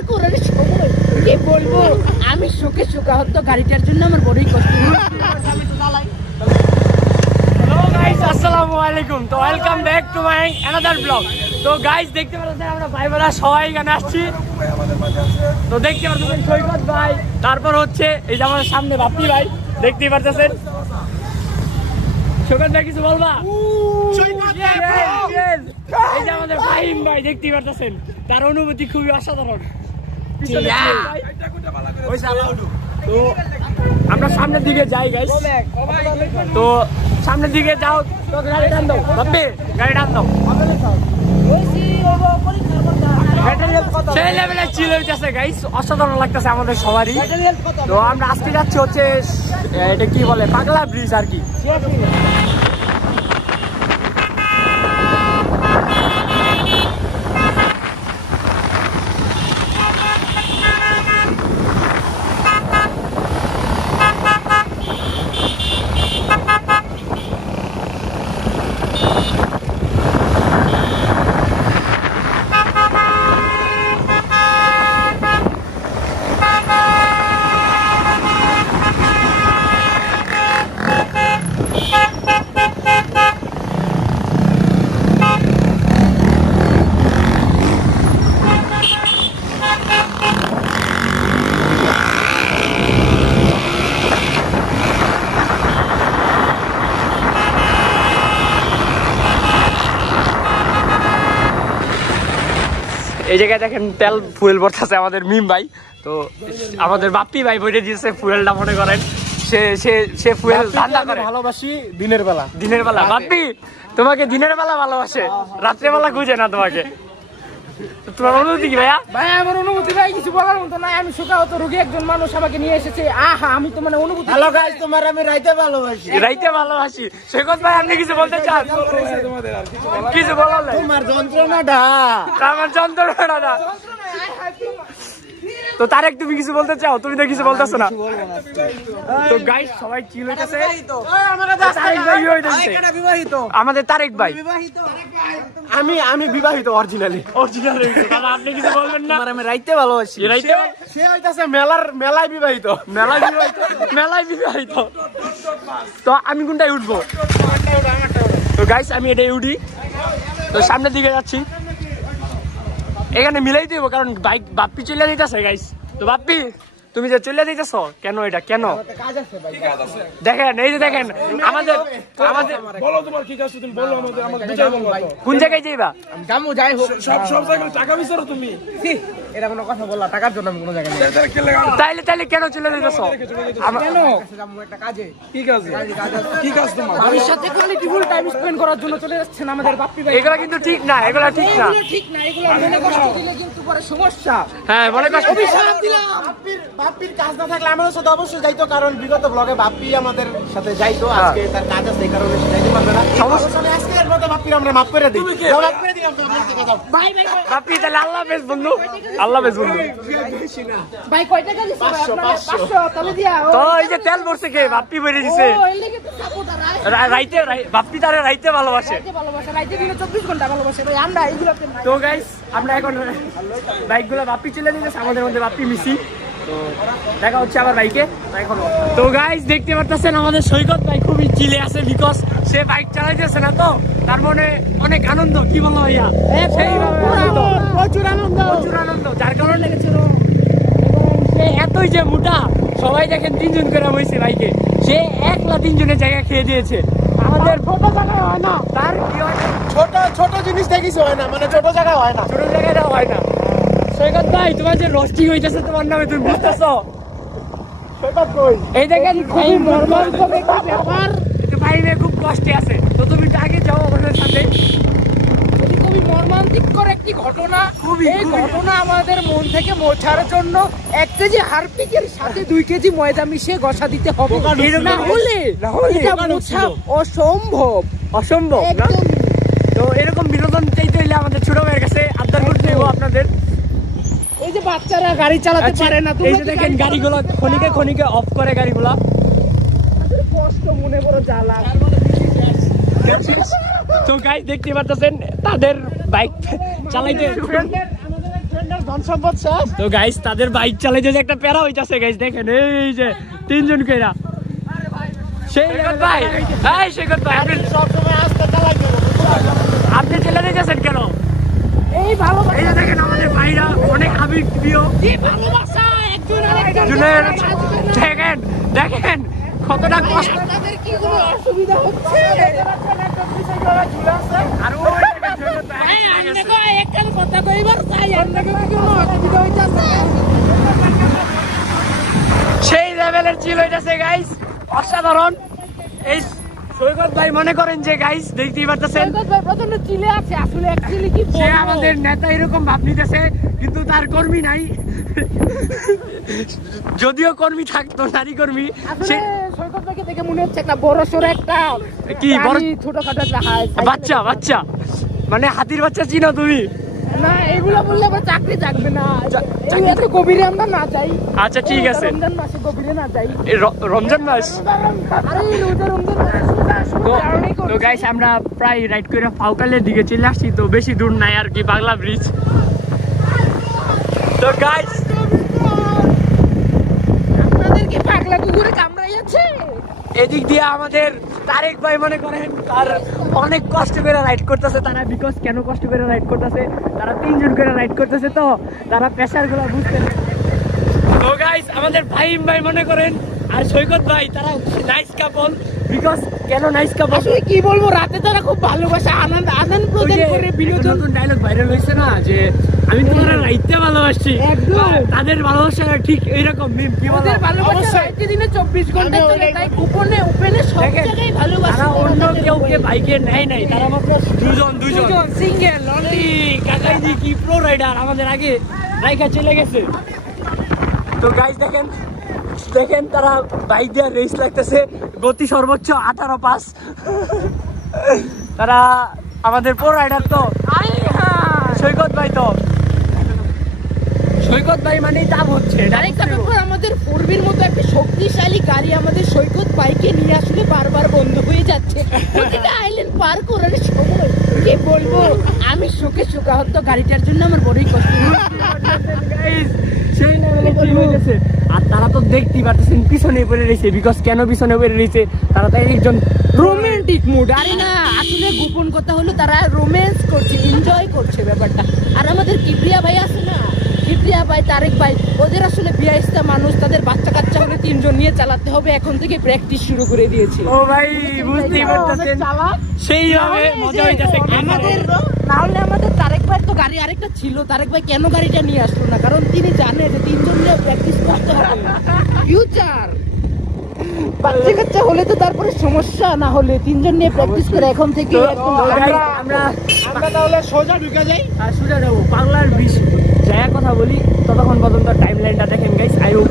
আর করার সময় কি বলবো আমি শোকে শোকাহত গাড়িটার জন্য আমার বড়ই কষ্ট। আমি তো চালাই। হ্যালো গাইস, আসসালামু আলাইকুম। তো welcome back to my another blog. তো গাইস দেখতে পাচ্ছেন আমরা ভাই বোনেরা সবাই এখানে আসছি। তো দেখতে পাচ্ছেন সৈকত ভাই, তারপর হচ্ছে এই যে আমাদের সামনে বাপ্পি ভাই দেখতেই পাচ্ছেন। সৈকত ভাই কিছু বলবা? এই যে আমাদের ফাহিম ভাই দেখতেই পাচ্ছেন, তার অনুভূতি খুবই অসাধারণ। তো আমরা সামনের দিকে যাই গাইস। তো সামনের দিকে যাও, তো গাড়ি টান দাও বাপ্পি, গাড়ি টান দাও। সেই লেভেলে চিল হইতেছে গাইস, অসাধারণ লাগতেছে আমাদের সবারই। তো আমরা আজকে যাচ্ছি হচ্ছে এটা কি বলে পাগলা ব্রিজ আর কি। এই জায়গায় দেখেন তেল ফুয়েল ভরতেছে আমাদের মিম ভাই। তো আমাদের বাপ্পি ভাই বইটা দিয়েছে ফুয়েলটা, মনে করেন সে ফুয়েল ধান্দা করে। ভালোবাসি দিনের বেলা। দিনের বেলা বাপ্পি তোমাকে দিনের বেলা ভালোবাসে, রাত্রে বেলা খুঁজে না তোমাকে। তোমার অনুভূতি কি ভাইয়া? ভাই আমার অনুভূতি ভাই কিছু বলার মতো নাই। আমি শোকাহত রোগী একজন মানুষ আমাকে নিয়ে এসেছে। আহা আমি তো মানে অনুভূতি। হ্যালো গাইস, তোমার আমি রাইতে ভালোবাসি। রাইতে ভালোবাসি। সৈকত ভাই আপনি কিছু বলতে চান? কিছু বলার নাই। তোমার যন্ত্রণাটা, আমার যন্ত্রণাটা। তো তারেক তুমি কিছু বলতে চাও? তুমি তো কিছু বলতেছো না। তো গাইস সবাই চিল হইতেছে। আমাদের তারেক ভাই। আমি বিবাহিত অরিজিনালি। আপনি কিছু বলবেন না? আমি রাইতে ভালোবাসি। সে হইতাছে মেলায় বিবাহিত। মেলায় বিবাহিত। তো আমি কোনটায় উঠবো? তো গাইস আমি এটাই উঠি। তো সামনের দিকে যাচ্ছি, এখানে মিলাই দিব কারণ বাইক বাপ্পি চলে দিতেছে গাইস। তো বাপ্পি তুমি যে চলে দিতেছ কেন? এটা কেন দেখেন, এই যে দেখেন আমাদের বলো তোমার কি কাজ, তুমি বলো আমাদের বিজয় বলো। কোন জায়গায় যাইবা? জামু যাই হোক সব জায়গায় টাকা বিচারো তুমি। এটা কোনো কথা বললা? টাকার জন্য আমি কোনো জায়গায় নেই। তাইলে কেন চলে দিতেছ? কেন জামু একটা কাজে। কি কাজ? কি কাজ তোমার? আমার সাথে কোয়ালিটিফুল টাইম স্পেন্ড করার জন্য চলে যাচ্ছেন আমাদের বাপ্পি ভাই। এগুলা কিন্তু ঠিক না, এগুলা ঠিক না। ঠিক না, এগুলো মনে কষ্ট দিলে কিন্তু পরে সমস্যা। হ্যাঁ মনে কষ্ট। অভিশাপ দিলাম। বাপ্পির কাজ না থাকলে আমাদের সাথে অবশ্যই যাইতো, কারণ বিগত ব্লগে বাপ্পি আমাদের সাথে যাইতো। আজকে তার কাজ আছে, এই কারণে সে যাইতে পারবে না। সমস্যা নেই, আজকের মতো বাপ্পির আমরা মাফ করে দিই। মাফ করে দিলাম তো বলতে কথা। ভাই ভাই বাপ্পি তাহলে আল্লাহ হাফেজ বন্ধু, আল্লাহ হাফেজ বন্ধু। ভাই কয় টাকা দিছো ভাই? আপনারা 500 তাহলে দিয়া। তো এই যে তেল ভরছে কে? বাপ্পি ভরে দিছে। ও এর লাগি তো সাপোর্ট আর রাইতে বাপ্পি তারে রাইতে ভালোবাসে। ভালোবাসা রাইতে দিনে 24 ঘন্টা ভালোবাসে ভাই। আমরা এইগুলো তো গাইস আমরা এখন বাইকগুলো বাপ্পি চলে দিতেছে, আমাদের মধ্যে বাপ্পি মিশি। তো দেখা হচ্ছে আবার বাইকে এখন। তো গাইস দেখতে পাচ্ছেন আমাদের সৈকত ভাই খুবই চিলে আছে, বিকজ সে বাইক চালাইতেছে না, তো তার মনে অনেক আনন্দ। কি বলবো ভাইয়া? প্রচুর আনন্দ, যার কারণে লেগেছিল। সে এতই যে মোটা, সবাই দেখেন 3 জন করে হয়েছে বাইকে, সে একলা 3 জনের জায়গা খেয়ে দিয়েছে। আমাদের ছোট জায়গায় হয় না, তার কি হয়? ছোট জিনিস দেখিস হয় না, মানে ছোট জায়গায় হয় না, ছোট জায়গায় হয় না। সৈকত ভাই তোমার যে রোস্টিং হইতেছে তোমার নামে, তুমি বুঝতেছো? এই দেখেন খুবই মর্মান্তিক একটা ব্যাপার। ভাই খুব কষ্টে আছে, তো তুমি আগে যাও আমাদের সাথে। খুবই মর্মান্তিকর একটি ঘটনা। এই ঘটনা আমাদের মন থেকে মোছার জন্য 1 কেজি হারপিকের সাথে 2 কেজি ময়দা মিশিয়ে ঘষা দিতে হবে। না হলে এটা মোছা অসম্ভব না? তো এরকম বিনোদন চাইতে হলে আমাদের ছোট ভাইয়ের কাছে আবদার করতে হবে আপনাদের। এই যে বাচ্চারা গাড়ি চালাতে পারে না, এই যে দেখেন গাড়িগুলো ক্ষণিকে অফ করে গাড়িগুলা। কষ্ট মনে বড় জ্বালা। তো গাইস দেখতে পাচ্ছেন তাদের বাইক চালাইতে সম্পদ শেষ। তো গাইস তাদের বাইক চালাইতে যে একটা প্যারা হইতাছে গাইস, দেখেন এই যে তিনজন কইরা। সেই ভাই, এই সৈকত ভাই আপনি সবসময় আস্তে চালাইতে আপনি চলে যাচ্ছেন কেন? এই ভালোবাসা, এই যে দেখেন আমাদের ভাইরা অনেক আবেগ প্রিয়। এই ভালোবাসা একজন আরেকজনের দেখেন দেখেন কতটা কষ্ট। তাদের কি কোনো অসুবিধা হচ্ছে? আর একটা কথা কইবার চাই, আপনাকে কি কোনো অসুবিধা হইতাছে? সেই লেভেলের চিল হইতাছে গাইস, অসাধারণ। এই সৈকত ভাই মনে করেন যে গাইস দেখতেই পারতেছেন সৈকত ভাই প্রচন্ড চিলে আছে, আসলে অ্যাকচুয়ালি কি সে বলবো? আমাদের নেতা এরকম ভাব নিতেছে, কিন্তু তার কর্মী নাই। যদিও কর্মী থাকতো, নারী কর্মী, আসলে সৈকত ভাইকে দেখে মনে হচ্ছে একটা বড় সড়ো একটা কি বড় ছোটখাটো একটা বাচ্চা বাচ্চা, মানে হাতির বাচ্চা চিনো তুমি? না, এগুলো বললে আবার চাকরি থাকবে না। এই এত গভীরে আমরা না যাই। আচ্ছা ঠিক আছে, রমজান মাসে গভীরে না যাই। এই রমজান মাস। আরে রমজান তো গাইস আমরা প্রায় রাইড করে ফাউকালের দিকে চলে আসছি, তো বেশি দূর নাই আর কি, বাংলা ব্রিজ। তো গাইস আপনাদেরকে পাগলা কুকুরে কামড়াইয়াছে। এদিক দিয়ে আমাদের তারেক ভাই মনে করেন তার অনেক কষ্ট করে রাইড করতেছে তারা, বিকজ কেন কষ্ট করে রাইড করতেছে, তারা তিনজন করে রাইড করতেছে, তো তারা প্রেশার গুলো বুঝতে। তো গাইস আমাদের ফাহিম ভাই মনে করেন আর সৈকত ভাই তারা নাইস কাপল, বিকজ কেন নাইস কাপল আসলে কি বলবো, রাতে তারা খুব ভালোবাসা আনন্দ আদান প্রদান করে বিনোদন। নতুন ডায়লগ ভাইরাল হয়েছে না যে আমি তোমার রাইতে ভালোবাসি, একদম। তাদের ভালোবাসা ঠিক এইরকম মিম কি বলো? ওদের ভালোবাসা রাতে দিনে 24 ঘন্টা চলে, তাই গোপনে ওপেনে সব দেখেন, জায়গায় ভালোবাসা। তারা অন্য কেউকে বাইকে নেয় নাই, তারা মাত্র দুজন সিঙ্গেল অনলি। কাকাইজি কি প্রো রাইডার আমাদের আগে রাইখা চলে গেছে। তো গাইস দেখেন দেখেন তারা বাইক দিয়ে রেস লাগতেছে, গতি সর্বোচ্চ 18 তারা আমাদের প্রো রাইডার। তো সৈকত ভাই, তো সৈকত ভাই মানেই দাম হচ্ছে। আরেকটা ব্যাপার, আমাদের ফোরবির মতো একটা শক্তিশালী গাড়ি আমাদের সৈকত বাইকে নিয়ে আসলে বারবার বন্ধ হয়ে যাচ্ছে প্রতিটা আইল্যান্ড পার করার সময়। কি বলবো, আমি শোকে শোকাহত, গাড়িটার জন্য আমার বড়ই কষ্ট। সেই লেভেলে কি হয়েছে। আর তারা তো দেখতেই পারতেছেন পিছনে পড়ে রয়েছে, বিকজ কেন পিছনে পড়ে রয়েছে, তারা তাই একজন রোমান্টিক মুড। আরে না, আসলে গোপন কথা হলো তারা রোম্যান্স করছে, এনজয় করছে ব্যাপারটা। আর আমাদের কিপ্রিয়া ভাই আছে না, কিপ্রিয়া ভাই, তারেক ভাই, ওদের আসলে বিয়াইস্তা মানুষ, তাদের বাচ্চা কাচ্চা হলে তিনজন নিয়ে চালাতে হবে, এখন থেকে প্র্যাকটিস শুরু করে দিয়েছে। ও ভাই বুঝতেই পারতেছেন সেইভাবে মজা হইতাছে আমাদের। নাহলে আমাদের তারেক ভাই তো গাড়ি আরেকটা ছিল, তারেক ভাই কেন গাড়িটা নিয়ে আসলো না? কারণ তিনি জানে যে তিনজন নিয়ে প্র্যাকটিস করতে হবে ফিউচার। বাচ্চা কাচ্চা হলে তো তারপরে সমস্যা, না হলে তিনজন নিয়ে প্র্যাকটিস করে এখন থেকে একদম। আমরা তাহলে সোজা ঢুকে যাই। আর সোজা যাবো বাংলার বিষ যা কথা বলি, ততক্ষণ পর্যন্ত টাইম লাইনটা দেখেন গাইস। আই হোপ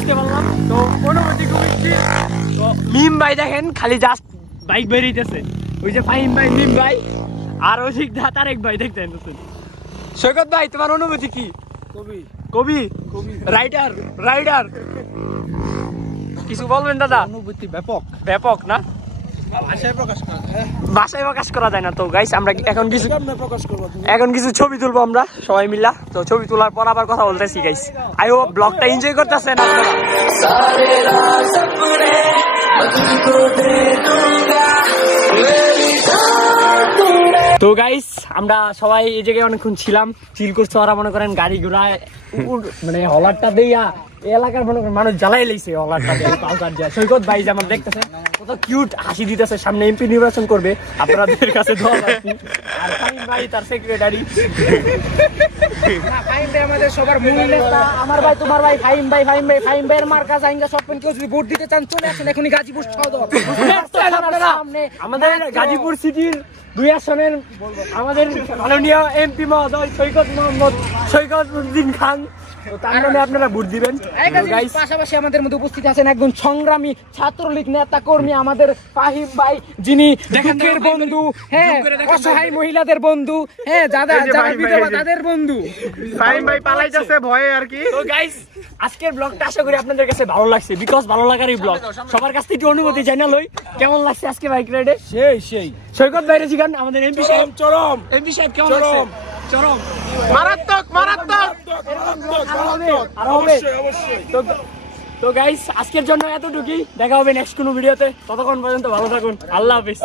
আসতে পারলাম। তো অনুভূতি খুবই chill। তো মিম ভাই দেখেন খালি জাস্ট বাইক বেরিয়েছে, ওই যে ফাহিম ভাই, মিম ভাই আর ওই দিক দিয়ে তারেক ভাই দেখতে পাচ্ছেন। সৈকত ভাই তোমার অনুভূতি কি? কবি রাইডার কিছু বলবেন দাদা? অনুভূতি ব্যাপক না ভাষায় প্রকাশ করা যায় না। তো গাইস আমরা এখন কিছু ছবি তুলবো আমরা সবাই মিলা। তো ছবি তোলার পর আবার কথা বলতেছি গাইস। আই হোপ ব্লগটা এনজয় করতেছেন আপনারা। তো গাইস আমরা সবাই এই জায়গায় অনেকক্ষণ ছিলাম, চিল করছে। ওরা মনে করেন গাড়ি ঘোড়ায় মানে হলারটা দিয়া এলাকার মনে করেন মানুষ জ্বালাই লেছে হলারটা দিয়ে পালসার দিয়ে। সৈকত ভাই যেমন দেখতেছেন কত কিউট হাসি দিতেছে, সামনে এমপি নির্বাচন করবে, আপনাদের কাছে দোয়া রাখি। আর ফাহিম ভাই তার সেক্রেটারি, ফাহিম ভাই আমাদের সবার মূল নেতা। আমার ভাই, তোমার ভাই, ফাহিম ভাইয়ের মার্কা জাইঙ্গা সবপেন। কেউ যদি ভোট দিতে চান চলে আসেন এখনই গাজীপুর সদর। আমাদের গাজীপুর সিটির 2 আসনের আমাদের মাননীয় এমপি মহোদয় সৈকত উদ্দিন খান। তার নামে আপনারা ভোট দিবেন। পাশাপাশি আমাদের মধ্যে উপস্থিত আছেন একজন সংগ্রামী ছাত্রলীগ নেতা কর্মী, আমাদের ফাহিম ভাই, যিনি দুঃখের বন্ধু, হ্যাঁ, অসহায় মহিলাদের বন্ধু, হ্যাঁ, যারা বিধবা তাদের বন্ধু। ফাহিম ভাই পালাই যাচ্ছে ভয়ে আর কি। তো গাইস আজকের ব্লগটা আশা করি আপনাদের কাছে ভালো লাগছে, বিকজ ভালো লাগারই ব্লগ। সবার কাছ থেকে অনুভূতি জানালই কেমন লাগছে আজকে বাইক রাইডে। সেই সৈকত ভাইরে জিগান আমাদের এমপি সাহেব। এমপি সাহেব কেমন লাগছে? চরম মারাত্মক অবশ্যই। তো গাইস আজকের জন্য এতটুকুই, দেখা হবে নেক্সট কোনো ভিডিওতে। ততক্ষণ পর্যন্ত ভালো থাকুন, আল্লাহ হাফেজ।